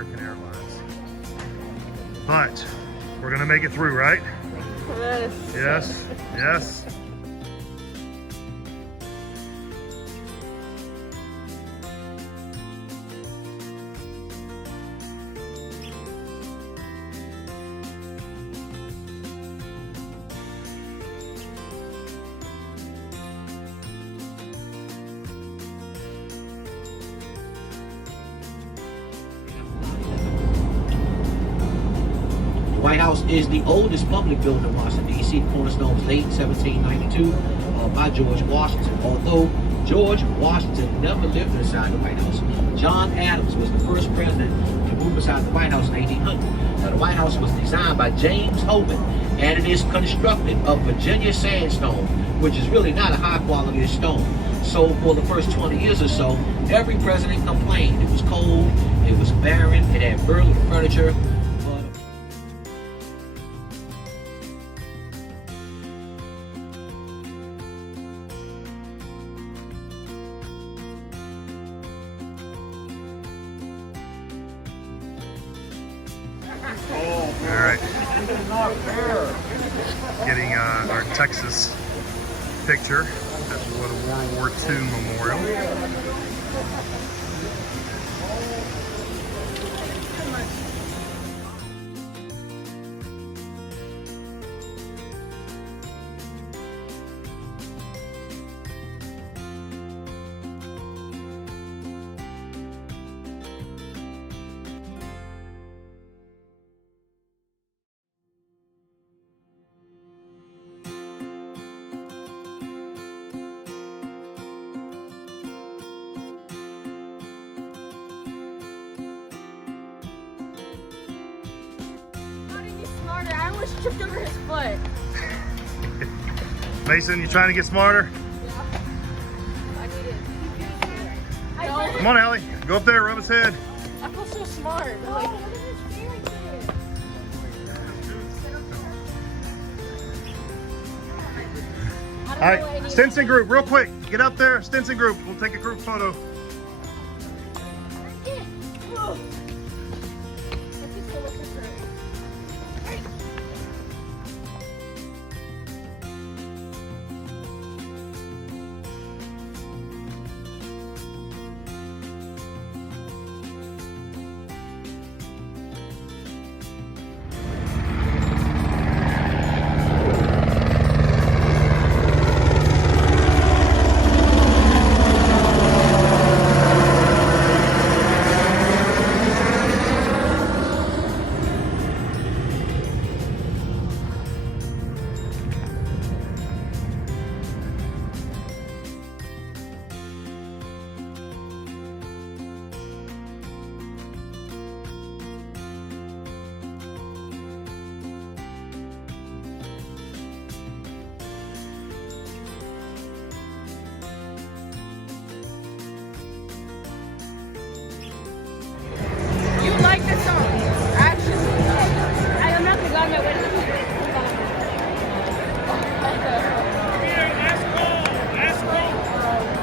American Airlines. But we're gonna make it through, right? Yes, yes. The White House is the oldest public building in Washington, D.C. The cornerstone was laid in 1792 by George Washington. Although George Washington never lived inside the White House, John Adams was the first president to move inside the White House in 1800. Now, the White House was designed by James Hoban, and it is constructed of Virginia sandstone, which is really not a high quality of stone. So for the first 20 years or so, every president complained. It was cold, it was barren, it had burly furniture. All right. Getting our Texas picture at the World War II Memorial. I almost tripped over his foot. Mason, you trying to get smarter? Yeah. I need it. Come on, Allie. Go up there, rub his head. I feel so smart. Like, all right, Stinson group, real quick. Get up there, Stinson group. We'll take a group photo. like this song. Actually, I am not gonna go on my way to the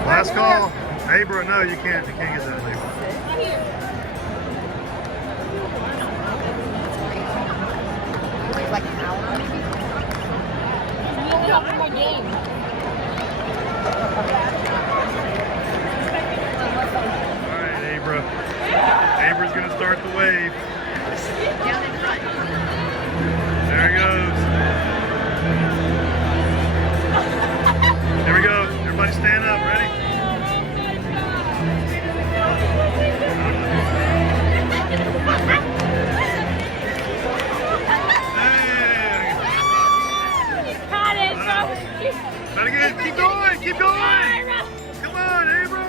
Last call. Abra, no, you can't get that label. Like an hour maybe? We only have one more game. Alright, Abra. Abra's gonna start the wave. Down in front. There he goes. Here we go. Everybody stand up. Ready? Try it again. Keep going. Keep going. Come on, Abra.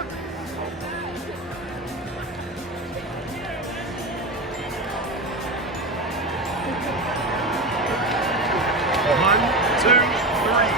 One, two, three.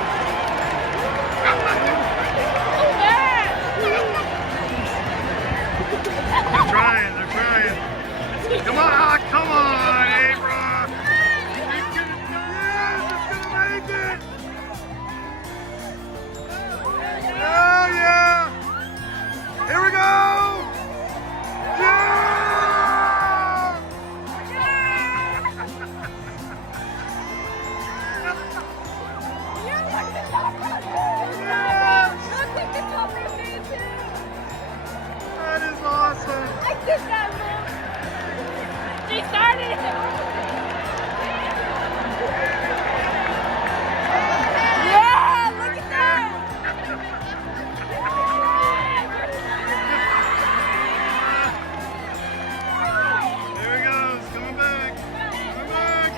He started it. Yeah, look at that. There he goes, coming back. Coming back.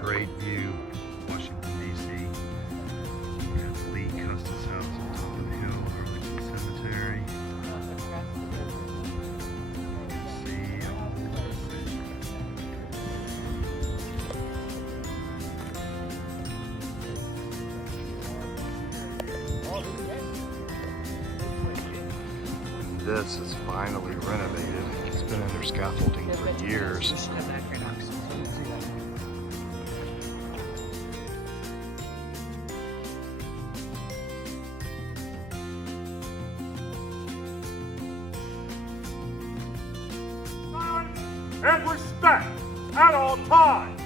Great view, Washington, D.C. We got Lee Custis House on top of the hill, Arlington Cemetery. You can see all the city. This is finally renovated. It's been under scaffolding for years. And respect at all times.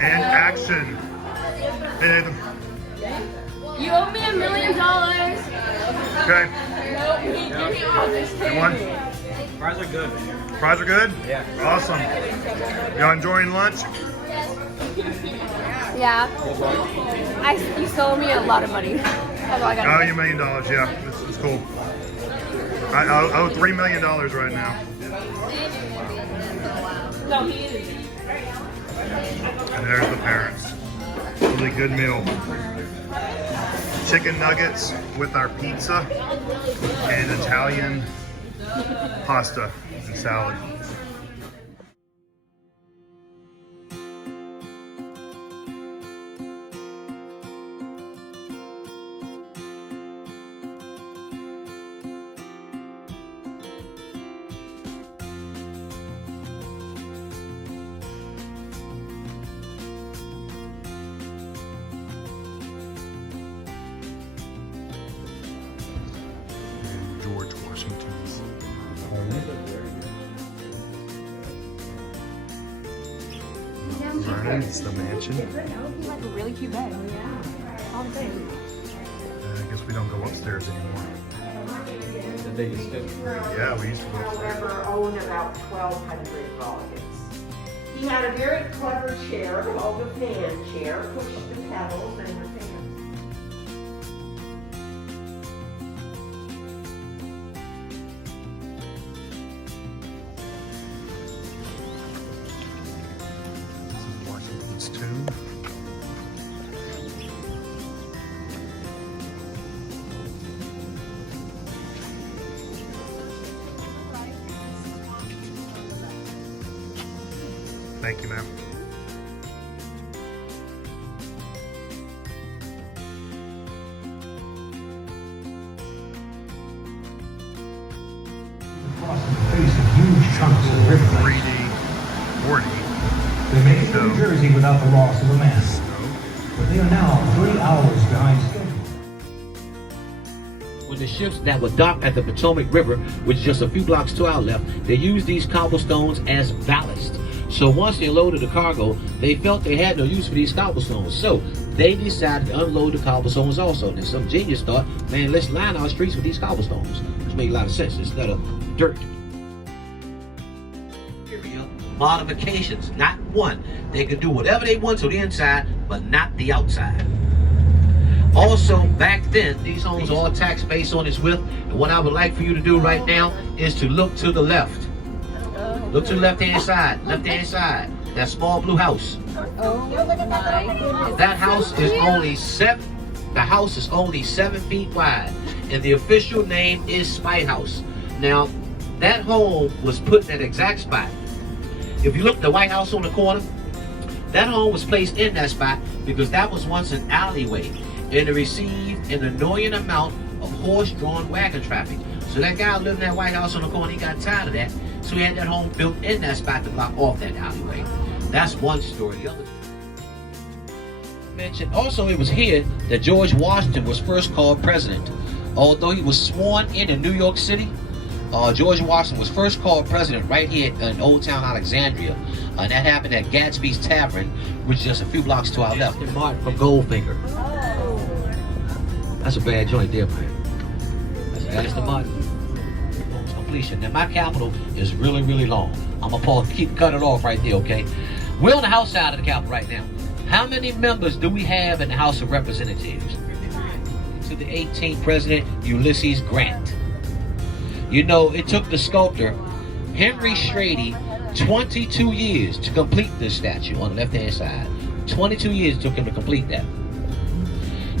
And action. Hey, Nathan. You owe me $1 million. Okay. Nope, give me all this You won? Fries are good. Fries are good? Yeah. Awesome. Y'all enjoying lunch? Yeah. You still owe me a lot of money. That's all I got. Oh, you $1 million. Yeah, it's cool. I owe $3 million right now. No, he is. And there's the parents. Really good meal. Chicken nuggets with our pizza and Italian pasta and salad. George Washington's home. Vernon, it's the mansion. He's like a really cute bed. Yeah. All the things. I guess we don't go upstairs anymore. Yeah, we used to go upstairs. However, owned about 1,200 volumes. He had a very clever chair called the fan chair, pushed the pedals and the fans. This is Washington's tomb. Thank you, ma'am. Huge chunks of river. 3D 40. They made it to New Jersey without the loss of a man. But they are now 3 hours behind schedule. When the ships that were docked at the Potomac River, which is just a few blocks to our left, they used these cobblestones as ballast. So once they loaded the cargo, they felt they had no use for these cobblestones. So they decided to unload the cobblestones also. And some genius thought, man, let's line our streets with these cobblestones. Which made a lot of sense instead of dirt. Modifications, not one. They could do whatever they want to the inside, but not the outside. Also, back then, these homes are all taxed based on its width. And what I would like for you to do right now is to look to the left. Look to the left-hand side. Left-hand side. That small blue house. Oh my goodness. That house is only 7. The house is only 7 feet wide, and the official name is Spite House. Now, that home was put in that exact spot. If you look at the White House on the corner, that home was placed in that spot because that was once an alleyway, and it received an annoying amount of horse-drawn wagon traffic. So that guy living in that White House on the corner, he got tired of that, so he had that home built in that spot to block off that alleyway. That's one story. The other mentioned also, it was here that George Washington was first called president. Although he was sworn in New York City, George Washington was first called president right here in Old Town Alexandria, and that happened at Gadsby's Tavern, which is just a few blocks to our left. Martin from Goldfinger. That's a bad joint there, man. That's Aston Martin. Completion. Now my Capitol is really, really long. I'm gonna cut it off right there, okay? We're on the House side of the Capitol right now. How many members do we have in the House of Representatives? To the 18th President Ulysses Grant. You know, it took the sculptor Henry Strady 22 years to complete this statue on the left-hand side. 22 years it took him to complete that.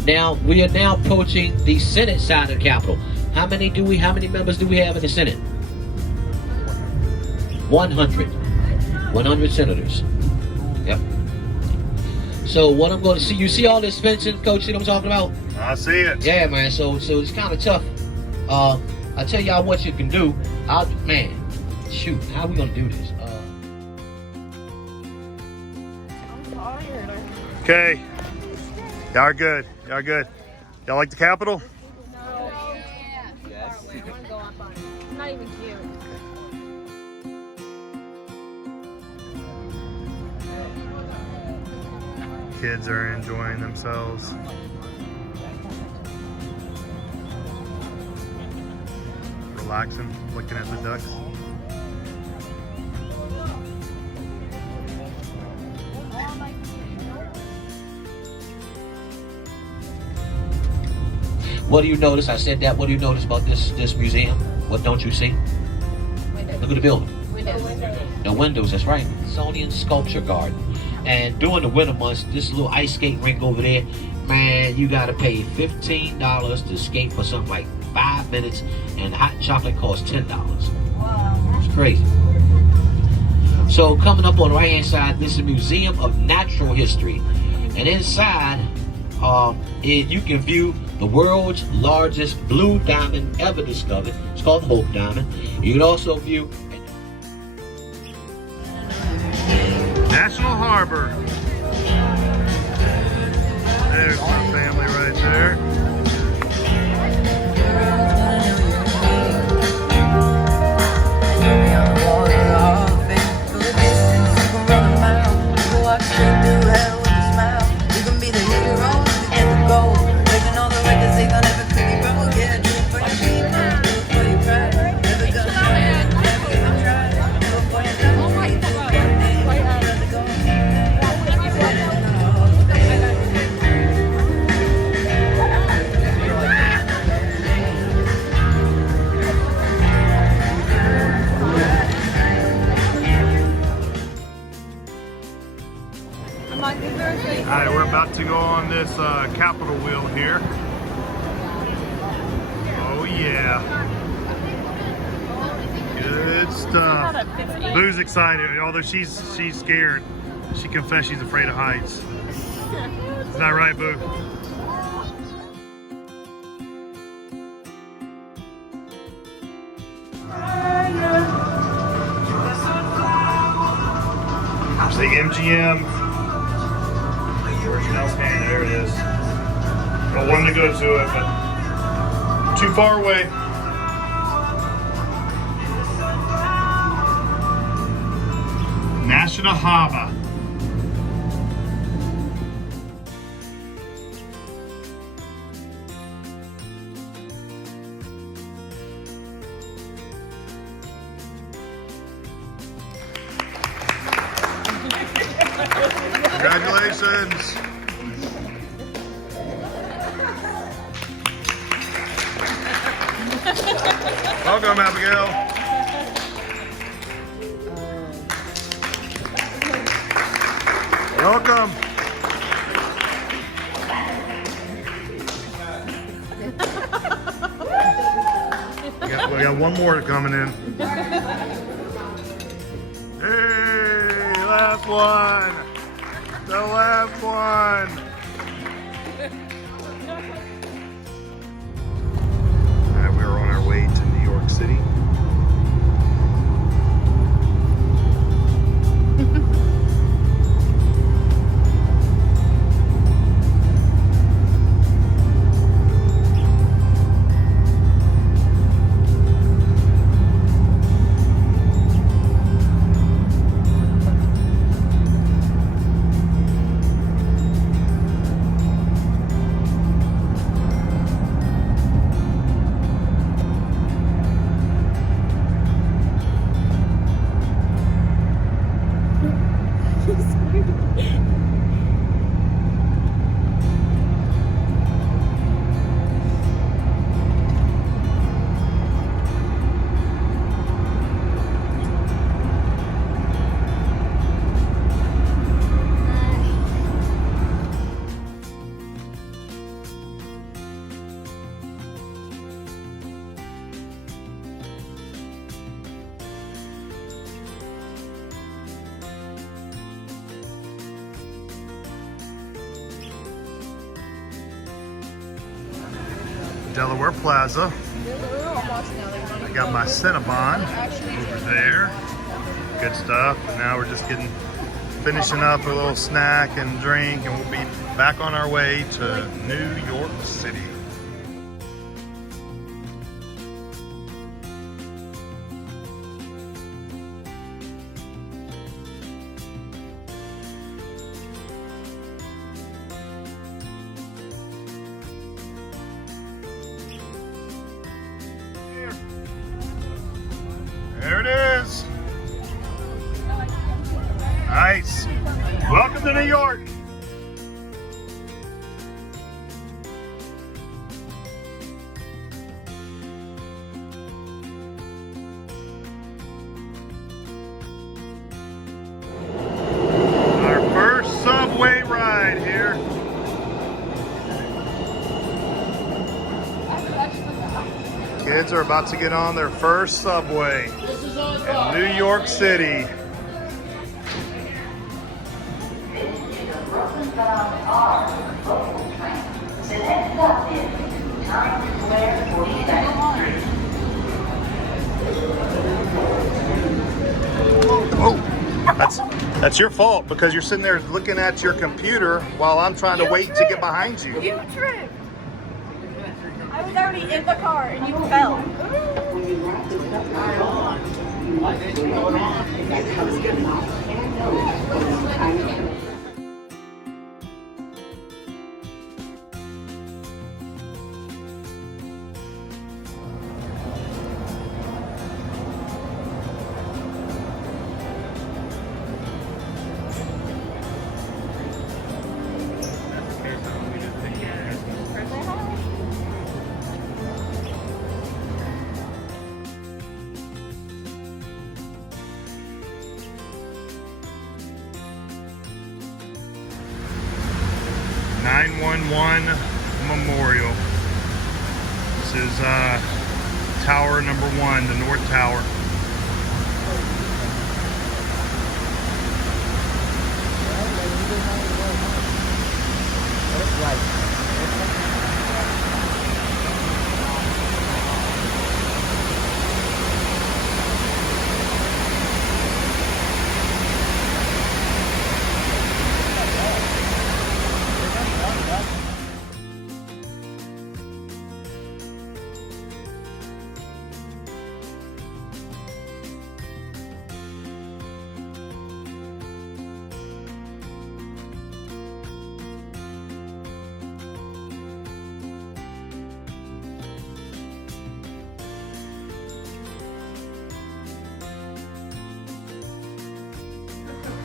Now, we are now approaching the Senate side of the Capitol. How many members do we have in the Senate? 100. 100 senators. Yep. So what I'm going to see, you see all this fencing, Coach, that I'm talking about? I see it. Yeah, man. So it's kind of tough. I tell y'all what you can do. Man, shoot, how are we gonna do this? I'm tired. Okay. Y'all are good. Y'all are good. Y'all like the Capitol? No. Yes. I want to go up on it. It's not even cute. Kids are enjoying themselves. Relaxing, looking at the ducks. What do you notice? I said that. What do you notice about this museum? What don't you see? Windows. Look at the building. Windows. The windows, that's right. Smithsonian Sculpture Garden. And during the winter months, this little ice skating rink over there, man, you gotta pay $15 to skate for something like 5 minutes, and hot chocolate costs $10. Wow. It's crazy. So coming up on the right hand side, this is a Museum of Natural History. And inside, you can view the world's largest blue diamond ever discovered. It's called the Hope Diamond. You can also view National Harbor. There's my family right there. Alright, we're about to go on this Capitol wheel here. Oh yeah. Good stuff. Boo's excited, although she's scared. She confessed she's afraid of heights. Is that right, Boo? There's the MGM. There it is. I wanted to go to it, but too far away. National Harbor. Congratulations. Welcome, Abigail. Welcome. We got one more coming in. Hey, last one. The last one. All right, we are on our way to New York City. Delaware Plaza. I got my Cinnabon over there. Good stuff. And now we're just finishing up a little snack and drink, and we'll be back on our way to New York City. There it is. Nice. Welcome to New York. Our first subway ride here. Kids are about to get on their first subway in New York City. Oh, that's your fault because you're sitting there looking at your computer while I'm trying to wait to get behind you. You tripped. I was already in the car and you fell. Memorial. This is tower number 1, the North Tower.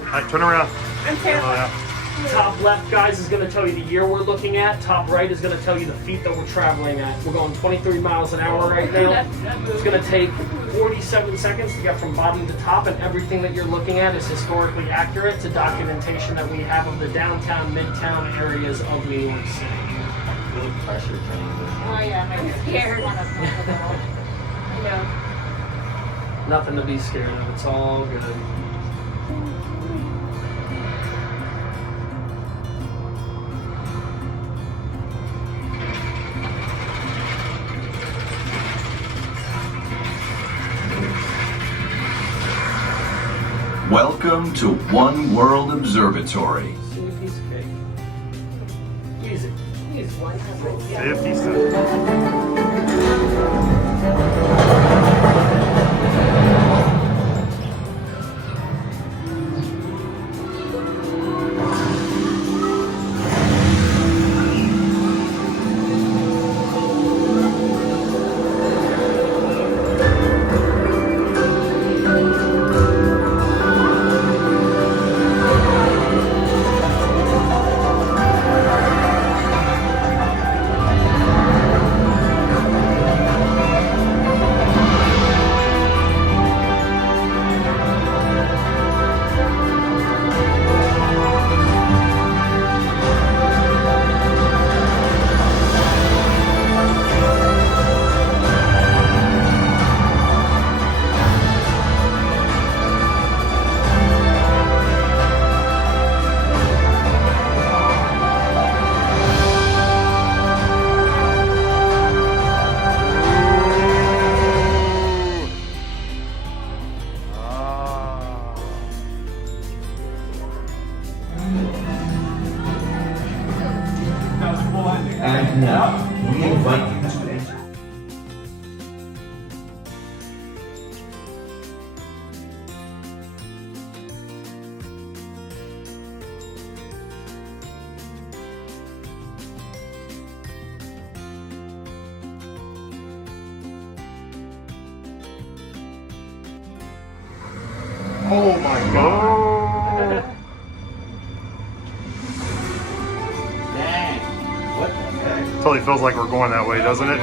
All right, turn around. I'm terrified. Top left, guys, is going to tell you the year we're looking at. Top right is going to tell you the feet that we're traveling at. We're going 23 miles an hour right now. It's going to take 47 seconds to get from bottom to top, and everything that you're looking at is historically accurate to documentation that we have of the downtown, midtown areas of New York City. Oh yeah, I'm scared. I know. Nothing to be scared of. It's all good. Welcome to One World Observatory. See a piece of cake. Easy. Easy. 50 cents. And now, we invite you to enter. Oh my god. Dang. What the heck? Totally feels like we're going that way, doesn't it?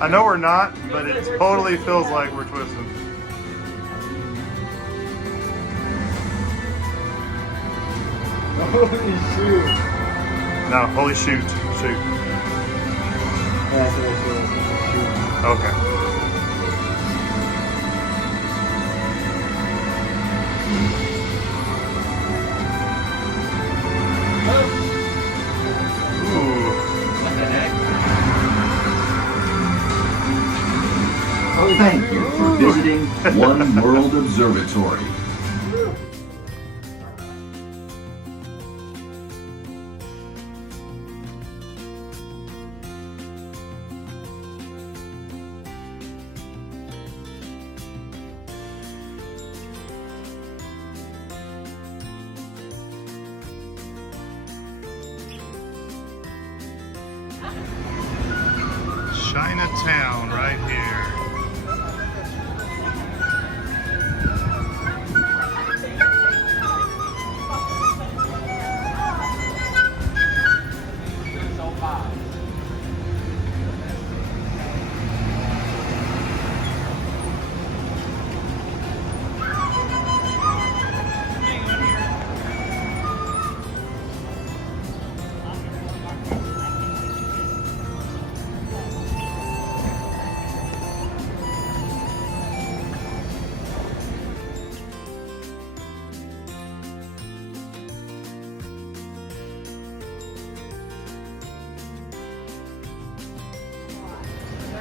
I know we're not, but it totally feels like we're twisting. Holy shoot. No, holy shoot. Shoot. Okay. Ooh. What the heck? Thank you for visiting One World Observatory. Chinatown right here.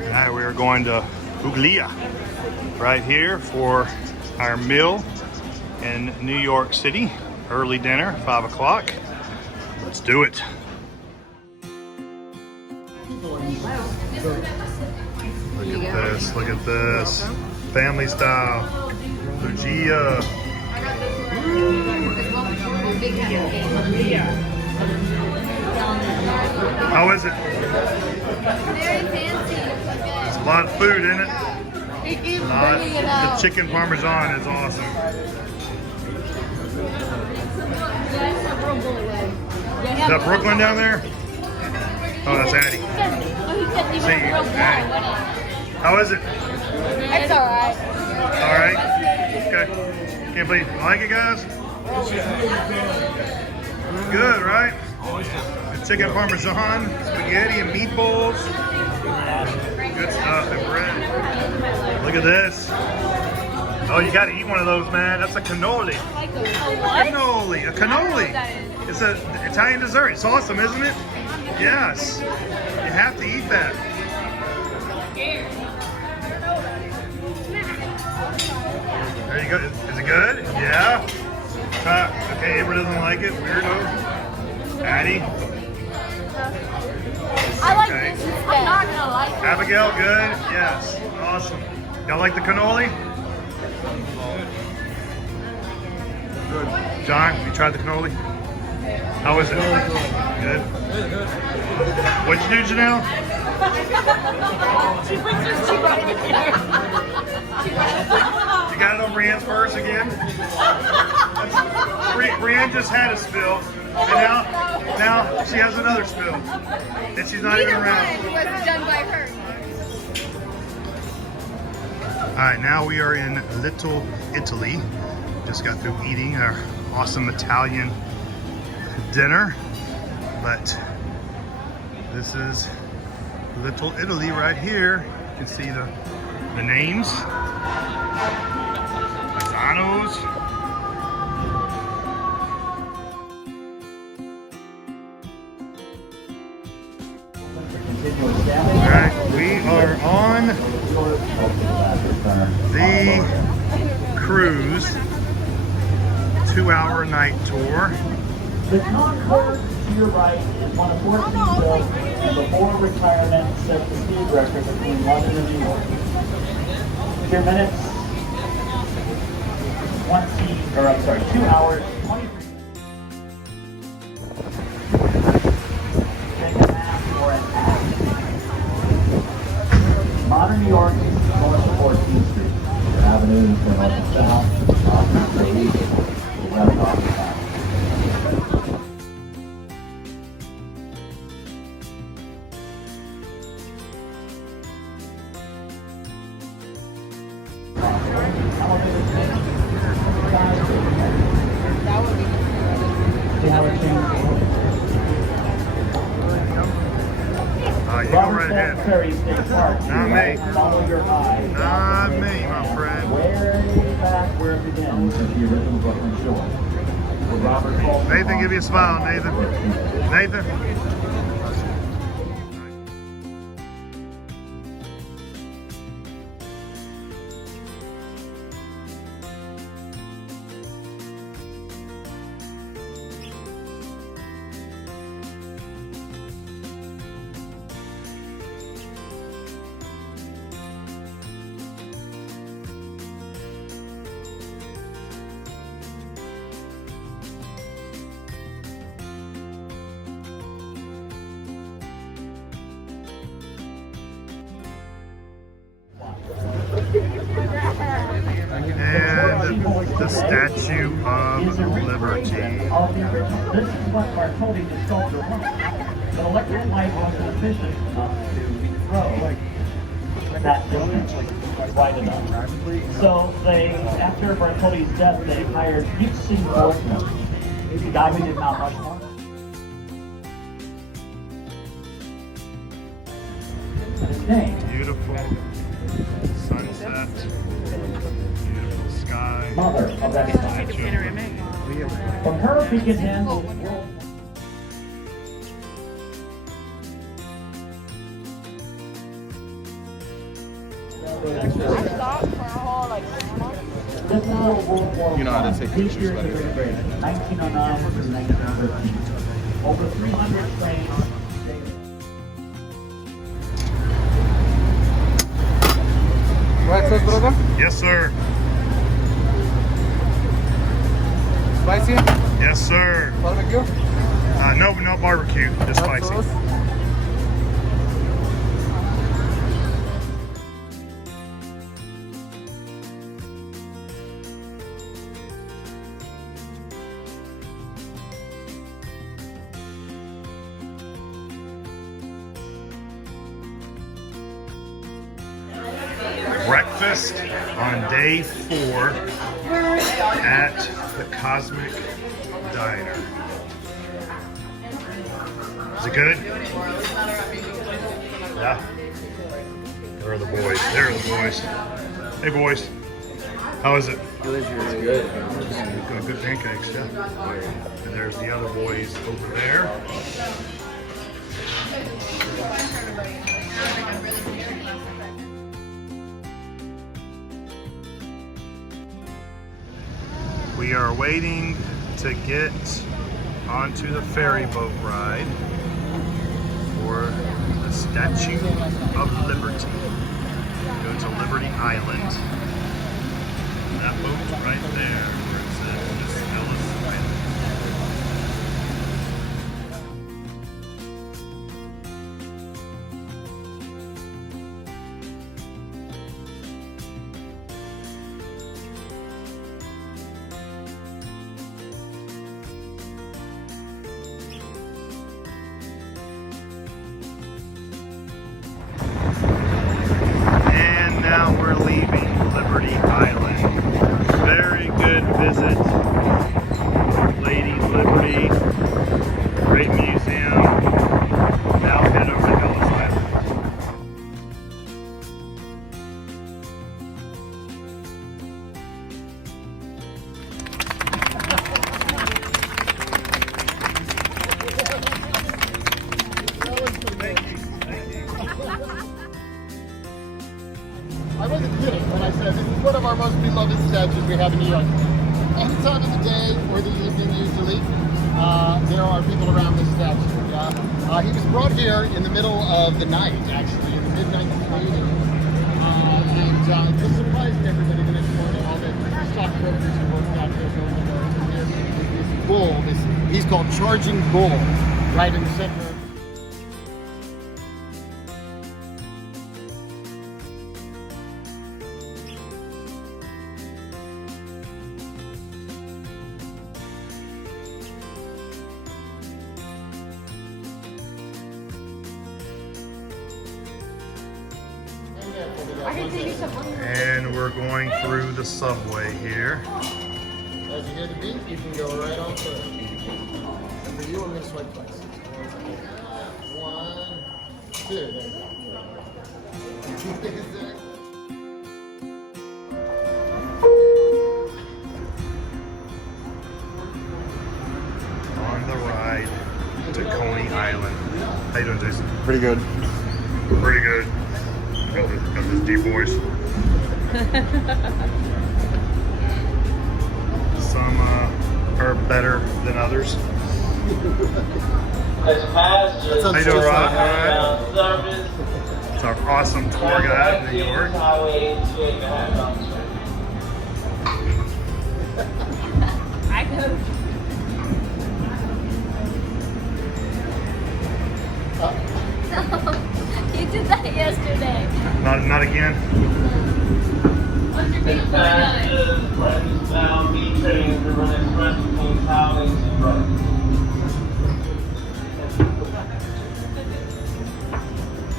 Alright, we are going to Uglia right here for our meal in New York City. Early dinner, 5 o'clock. Let's do it. Look at this, look at this. Family style. Uglia. How is it? Very fancy. It's a lot of food, isn't it? He keeps bringing it The out. chicken parmesan is awesome. Is that Brooklyn down there? Oh, that's Addie. See you, Addie. How is it? It's alright. All right. Okay. Can't believe you like it, guys. Good, right? The chicken parmesan, spaghetti, and meatballs. Good stuff, and bread. Look at this. Oh, you got to eat one of those, man. That's a cannoli. A what? Cannoli, a cannoli. It's an Italian dessert. It's awesome, isn't it? Yes. You have to eat that. There you go. Is it good? Yeah. Okay, Amber doesn't like it. Weirdo. Addie. I like Okay. this instead. I'm not gonna like it. Abigail, good. Yes. Awesome. Y'all like the cannoli? Good. John, you tried the cannoli? How was it? Good. What'd you do, Janelle? She puts her shoe right here. You got it on Brienne's purse again? Brienne just had a spill, and now she has another spill, and she's not even around. Was done by her. All right, now we are in Little Italy. Just got through eating our awesome Italian dinner, but this is Little Italy right here. You can see the names. Paisanos. All right, we are on the cruise 2-hour night tour. The Concorde to your right is one of 14 built, and before retirement set the speed record between London and New York. 2 minutes, 2 hours, 20. Take a nap or an app. Modern New York, north of 14th Street. Your avenues are north and south, off the street, left off the town. You go right ahead. Not me. Follow your eyes. Not me, my friend. Way back where it begins at the original Brooklyn shore. Nathan, give me a smile, Nathan. Nathan. And the Statue of Liberty. This is what Bartholdi, the sculptor, wanted. But electric light wasn't efficient enough to throw that distance right enough. So they, after Bartholdi's death, they hired Houston Boardman, the guy who did Mount Rushmore. His name. Beautiful sunset. Beautiful sky. Mother of that statue. From her beacon hand to the world. This is World War You know how to take pictures better. 1909 to 1913. Over 300 trains. Breakfast, brother? Yes, sir. Spicy? Yes, sir. Barbecue? No barbecue. Just spicy. Sauce? breakfast on day 4 at the Cosmic Diner. Is it good? Yeah. Where are the boys? There are the boys. Hey boys. How is it? Delicious. Good. Good pancakes, yeah. And there's the other boys over there. We are waiting to get onto the ferry boat ride for the Statue of Liberty. Go to Liberty Island. That boat's right there where it says Miss Ellis Island. And now we're leaving Liberty Island. Very good visit. Lady Liberty. Great museum. Now head over to Ellis Island. I wasn't kidding when I said this is one of our most beloved statues we have in New York. Any time of the day or the evening usually, there are people around this statue. He was brought here in the middle of the night, actually, in the mid-1980s. And this surprised everybody the next morning. All the stockbrokers who worked out here going here with this bull, he's called Charging Bull, right in the center. And we're going through the subway here. As you hear the beat, you can go right on through. And for you, I'm going to swipe twice. 1, 2. There you go. On the ride to Coney Island. How you doing, Jason? Pretty good. Pretty good. Got this deep voice. Some are better than others. How you doing, Rob? It's our awesome tour guide in New York. I coach. You did that yesterday. Not again. What's your favorite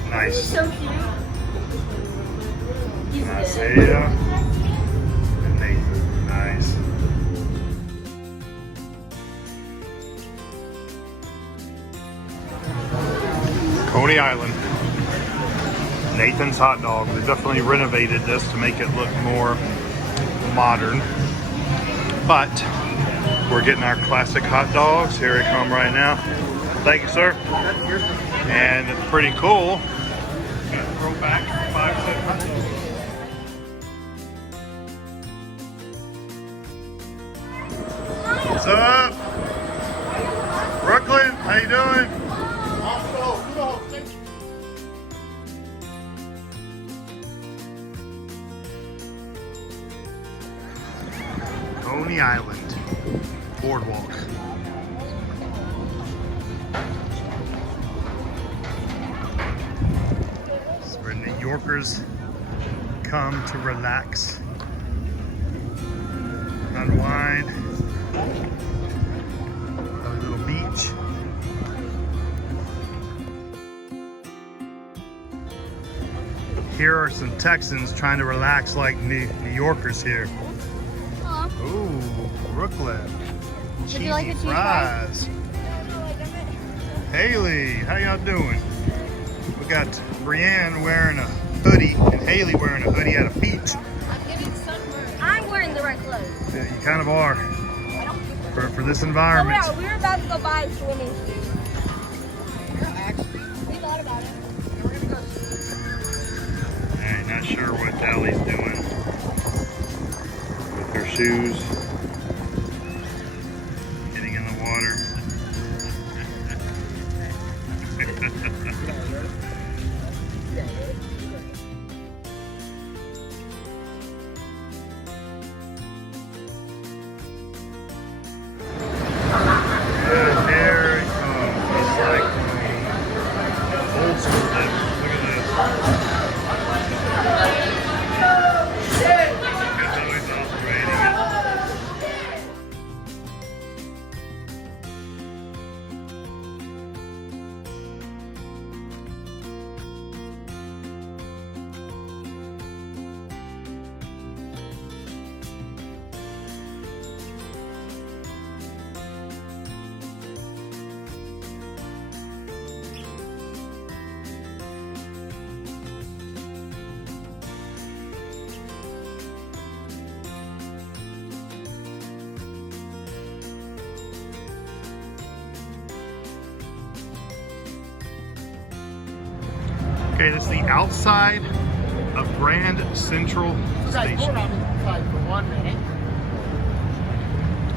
Nice. He's so cute. He's good. Isaiah and Nathan. Nice. Coney Island. Nathan's Hot Dog. They definitely renovated this to make it look more modern. But we're getting our classic hot dogs. Here they come right now. Thank you, sir. And it's pretty cool. Throwback 5-cent hot dog. What's up? Brooklyn, how you doing? Coney Island Boardwalk. It's where New Yorkers come to relax, unwind, have a little beach. here are some Texans trying to relax like New Yorkers here. Ooh, Brooklyn. Cheesy you like a cheese fries. Haley, how y'all doing? We got Brienne wearing a hoodie and Haley wearing a hoodie at a beach. I'm getting sunburned. I'm wearing the right clothes. Yeah, you kind of are for this Oh environment. yeah, we were about to go buy a swimming suit. We thought about it. Alright, not sure what Allie's doing with her shoes. Getting in the water. And there it comes. It's like old school dip. Look at this. Good boys operating it. Okay, this is the outside of Grand Central Guys, Station. hold on inside for 1 minute.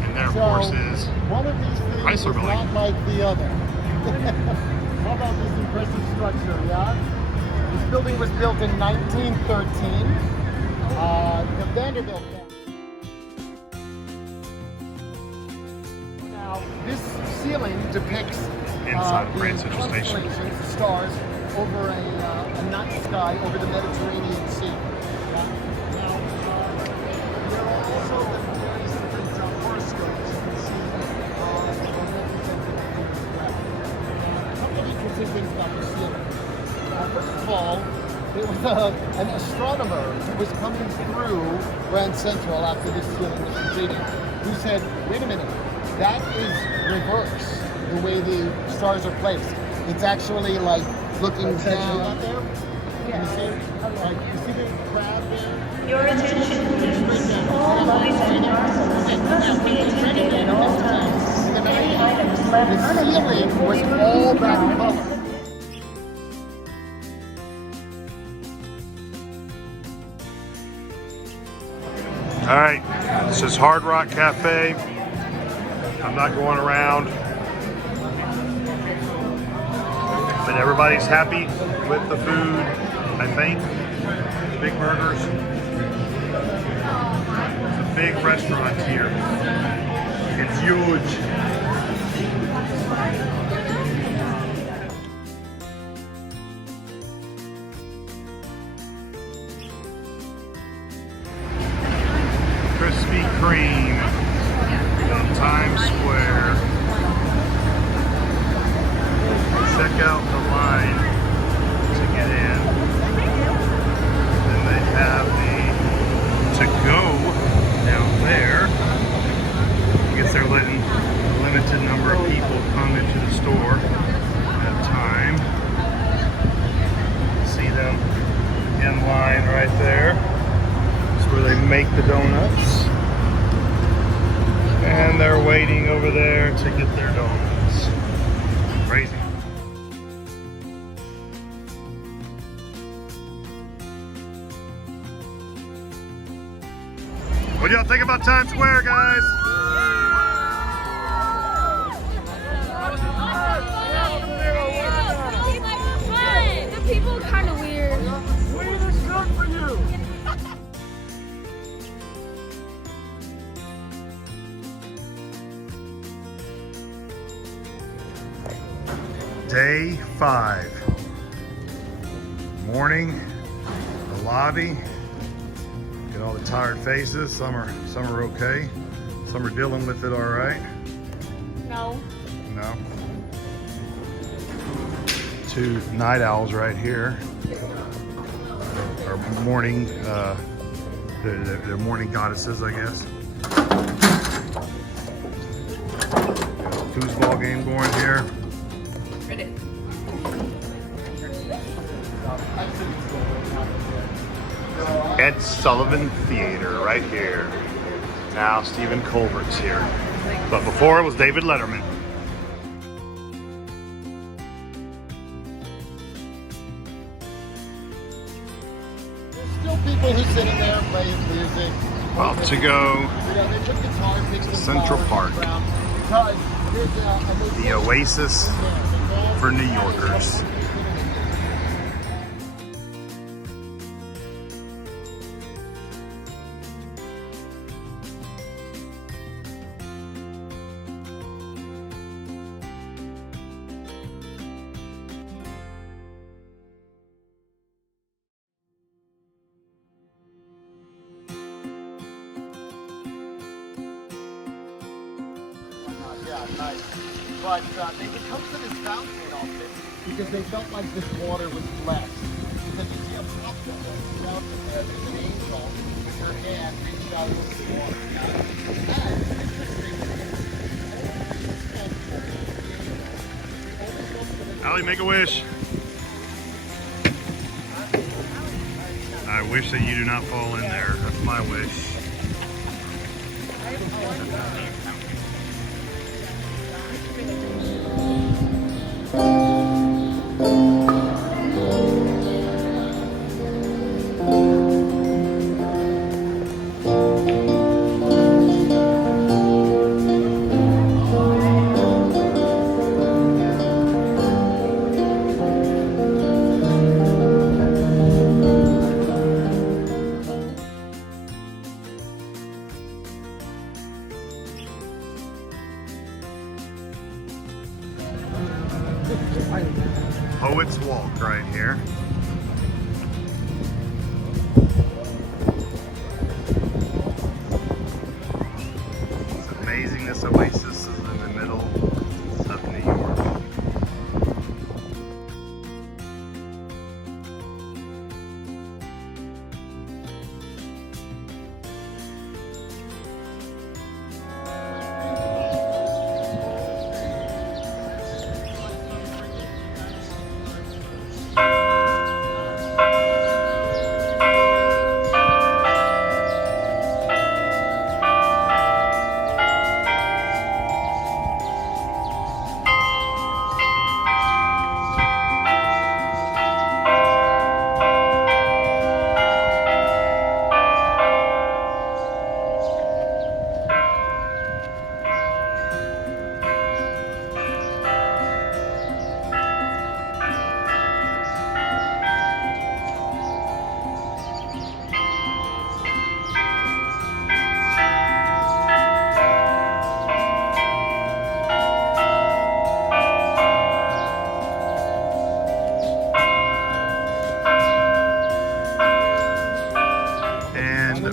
And there, of So, course, is one of these things Chrysler is Building. not like the other. How about this impressive structure, yeah? This building was built in 1913. The Vanderbilt family. Now, this ceiling depicts Inside of the Grand Central Station. constellations, the stars, over a night sky over the Mediterranean Sea. Yeah? Now, there are also the various different horoscopes you can see represented here as well. A couple of interesting things about the ceiling. First of all, there was an astronomer who was coming through Grand Central after this ceiling was completed, who said, wait a minute, that is reverse, the way the stars are placed. It's actually like looking down out there. Can you see? Like, you see the crab there? Your attention please. All flights and parcels must be attended at all times. Any items left The ceiling was all that color. All right, this is Hard Rock Cafe. I'm not going around, but everybody's happy with the food, I think. Big burgers. It's a big restaurant here. It's huge. Krispy Kreme in Times Square. Check out the line to get in. Then they have the to-go down there. I guess they're letting a limited number of people come into the store at a time. See them in line right there. Where they make the donuts, and they're waiting over there to get their donuts. Crazy. What do y'all think about Times Square, guys? The people are kind of weird. Weed is good for you. Day 5. Morning, the lobby. Get all the tired faces. Some are okay. Some are dealing with it all right. No. No. 2 night owls right here. Our morning, their morning goddesses, I guess. Foosball game going here. Ed Sullivan Theater right here. Now Stephen Colbert's here. But before it was David Letterman. There's still people who sit in there playing music. About to go They took guitar picks and Central flowers Park. around because there's The oasis for New Yorkers. Yeah, nice. But they would come to this fountain often because they felt like this water was blessed. Because you see up top of the fountain there, there's an angel with her hand reached out into the water. Allie, make a wish. I wish that you do not fall in there. That's my wish. Poets Walk right here. It's amazing this oasis is in the middle of New York.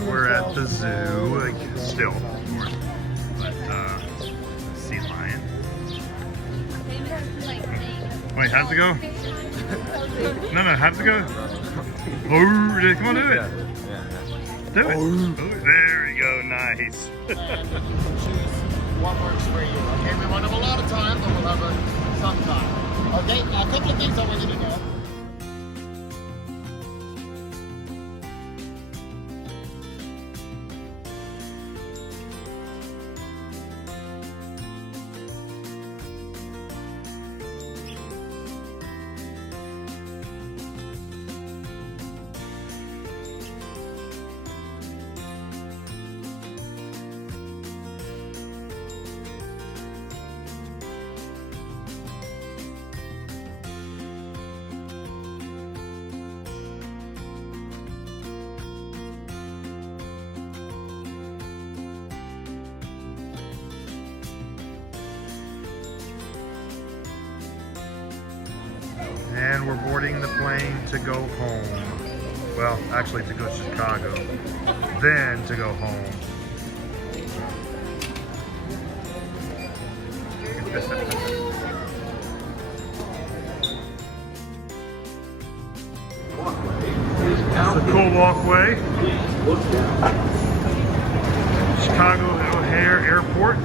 We're at the zoo, like still, of course, but sea lion. Wait, how's it go? No, how's it go? Oh, come on, do it. Do it. Oh, there you go, nice. Choose what works for you. Okay, we won't have a lot of time, but we'll have some time. Okay, a couple of things I want you to know. And we're boarding the plane to go home. Well, actually to go to Chicago, then to go home. It's a cool walkway. Chicago O'Hare Airport.